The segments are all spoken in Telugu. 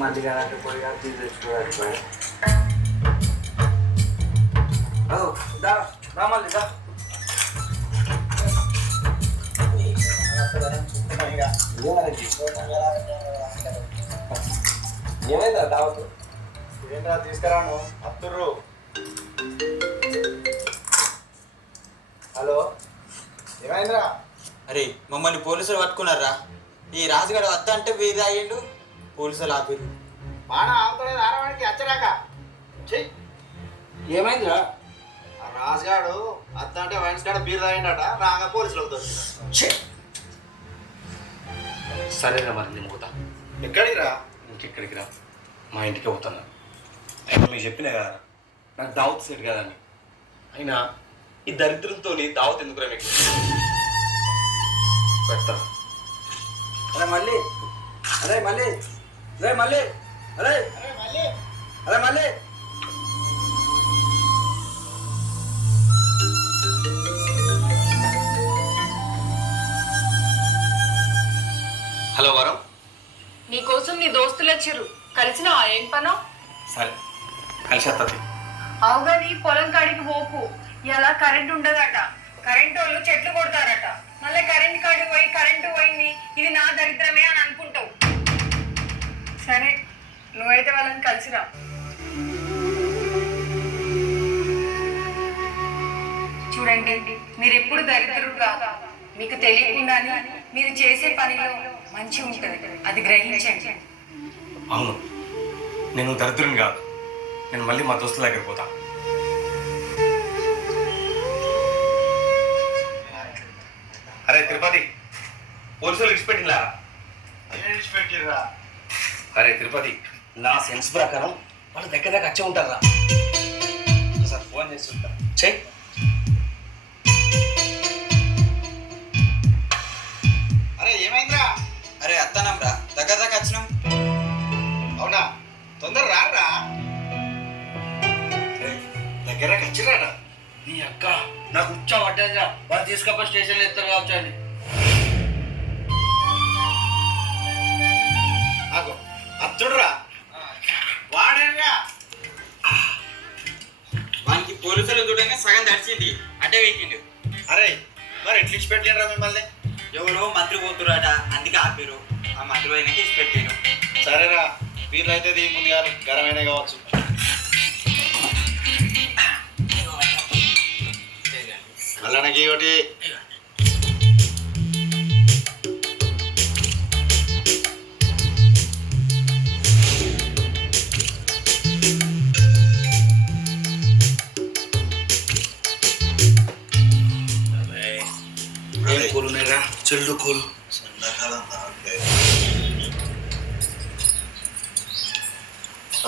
మళ్ళీ కరెంట్ పోయి తీసి తెచ్చుకోవాలి. దా దా మళ్ళీ దా. ఏమైందా దావతు? ఏంట్రా తీసుకురాను అత్తుర్రు. హలో ఏమైందిరా? అరే మమ్మల్ని పోలీసులు పట్టుకున్నారా? ఈ రాజుగారు వద్ద అంటే వీరు అయ్యిండు, పోలీసులు ఆపిరు. బాగా ఆగుతలేదు ఆరవాడికి అచ్చరాక. చెయ్యి ఏమైందిరా? ఆ రాజుగాడు అద్ద అంటే వైన్స్ కాడ బీర్ తాగిండట, రాగా పోలీసులకు దొరికింది. సరేనా మరి నేను పోతా. ఎక్కడికి రా? ఇంకెక్కడికి రా, మా ఇంటికి పోతాను. అయినా మీకు చెప్పినా కదా నాకు దావత్ సెట్ కదని. అయినా ఈ దరిద్రంతో దావత్ ఎందుకురా మీకు పెడతాను. అరే మళ్ళీ అరే మళ్ళీ అరే మళ్ళీ అరే అరే మళ్ళీ హలో వరం. నీకోసం నీ దోస్తులు వచ్చారు, కలిసినా ఏం పనో? సరే కలిసేస్తుంది. అవుగాని పొలం కాడికి పోకు, ఇలా కరెంట్ ఉండదట. కరెంట్ వాళ్ళు చెట్లు కొడతారట. మళ్ళీ కరెంట్ కాడికి పోయి కరెంటు పోయింది, ఇది నా దరిద్రమే అని అనుకుంటావు. సరే నువ్వైతే వాళ్ళని కలిసిరా. చూడండి, మీరు ఎప్పుడు దరిద్రుడుగా, మీకు తెలియకుండానే మీరు చేసే పనిలో మంచి ఉంటుంది, అది గ్రహించండి. అవును, నేను దరిద్రుని కాదు. నేను మళ్ళీ మా దోస్తుల దగ్గర పోతా. అరే తిరుపతి, పోలీసులు విడిచిపెట్టిలా? విడిచిపెట్టిర్రా? అరే తిరుపతి, నా సెన్స్ ప్రకారం వాళ్ళు దగ్గర దగ్గర వచ్చే ఉంటారా? సార్ ఫోన్ చేస్తుంటా, చెయ్యి. అరే ఏమైందిరా? అరే అత్తనం రా, దగ్గర దగ్గర వచ్చినాం. అవునా, తొందర రారా. దగ్గర వచ్చిరాడా? నీ అక్క నాకు ఉచ్చా పడ్డా, వాళ్ళు తీసుకపోయి స్టేషన్లో ఎత్తారు కావచ్చు అని. ఆగో అత్తుడురా, వాడేరా. వానికి పోలీసులు చూడంగా సగం దడిచింది, అటే వేసిండు. అరే మరి ఎట్లా ఇచ్చిపెట్టినరా మిమ్మల్ని? ఎవరో మంత్రి పోతురాట, అందుకే ఆపిరు. ఆ మంత్రి పోయినాక ఇచ్చి పెట్టాను. సరేరా, వీళ్ళు అయితే దీ ముందు కానీ గరమైనా కావచ్చు. అల్లనకి ఒకటి. ఏం కూలు ఉన్నాయిరా? చెల్లు కూలు.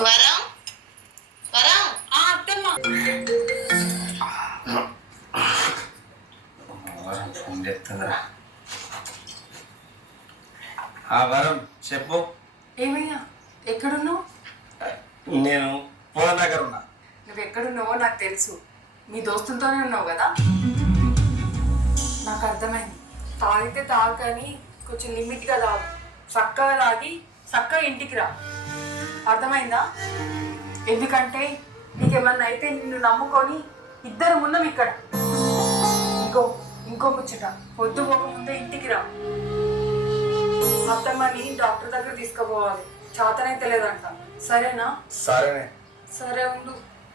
వరం వరం. అత్తమ్మ ఫోన్ చేస్తుందిరా. వరం చెప్పు. ఏమయ్యా, ఎక్కడున్నావు? నేను పొలం దగ్గర ఉన్నా. నువ్వు ఎక్కడున్నావో నాకు తెలుసు, మీ దోస్తులతోనే ఉన్నావు కదా. నాకు అర్థమైంది, తాగితే తాగు కానీ కొంచెం లిమిట్గా తాగు. చక్కగా తాగి చక్కగా ఇంటికి రా, అర్థమైందా? ఎందుకంటే నీకేమన్నా అయితే నిన్ను నమ్ముకొని ఇద్దరు ఉన్నాం ఇక్కడ. ఇంకో ముచ్చట, పొద్దు పోక ముందే ఇంటికి రా. అత్తమ్మని డాక్టర్ దగ్గర తీసుకుపోవాలి, చేతనైతే లేదంట. సరేనా? సరేనే. సరే ఉండు,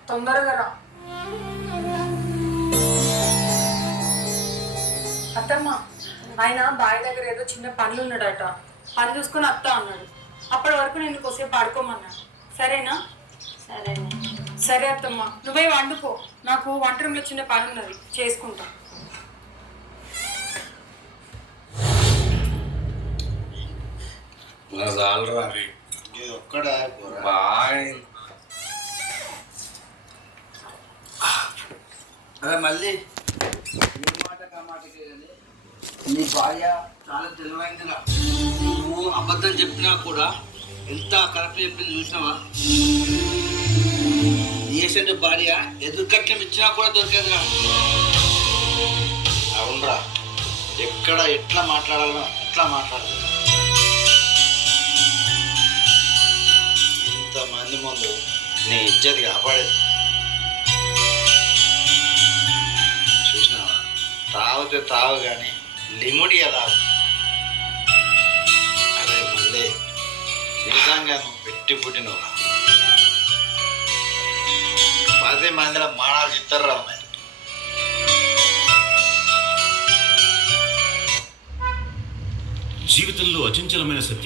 తొందరగా రా. అత్తమ్మ, ఆయన బావి దగ్గర ఏదో చిన్న పనులు ఉన్నాడట, పని చూసుకొని అత్త అన్నాడు. అప్పటి వరకు నేను కొద్దిసేపు పడుకోమన్నాను. సరేనా? సరేనా. సరే అత్తమ్మ, నువ్వే వండుకో, నాకు వంట రూమ్లో చిన్న పని ఉన్నది, చేసుకుంటా. ఒక్కడా అదే మళ్ళీ నీ మాట కామాటకి నీ భార్య చాలా తెలివైందిగా. నువ్వు అబద్ధం చెప్పినా కూడా ఎంత కరెక్ట్ చెప్పింది చూసినావా? నీ భార్య ఎదురుకట్నం ఇచ్చినా కూడా దొరికేదిరా. అవునరా, ఎక్కడ ఎట్లా మాట్లాడాలో అట్లా మాట్లాడాలి. మంది ముందు నీ ఇజ్జత్ కాపాడేది. చూసినావా, తాగితే తావు కానీ లిమిట్ కదా. అరే మళ్ళీ నిజంగా నువ్వు పెట్టి పుట్టినవు. 10 మందిలో మానాలు చిత్తర్రా ఉన్నాయి. జీవితంలో అచంచలమైన సత్యం